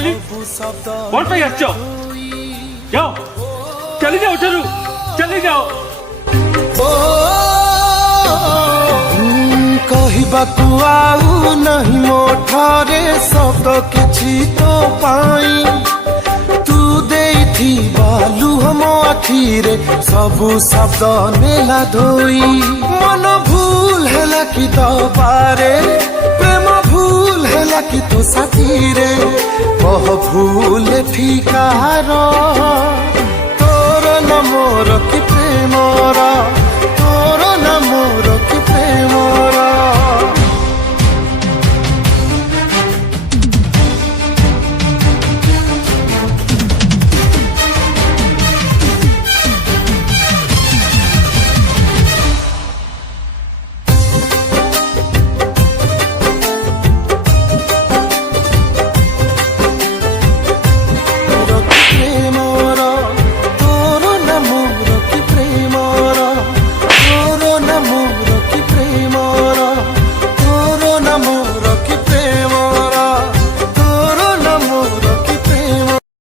कली कौन पे आछो जाओ चली जाओ उठरू चली जाओ कहबाकू आउ नहीं मो ठारे शब्द किछि तो पाई तू देथी बालू हम आखिरे सबु शब्द नेला धोई मन भूल हैला कि दबारे प्रेम भूल हैला कि तो साथी रे कह भूल ठिकार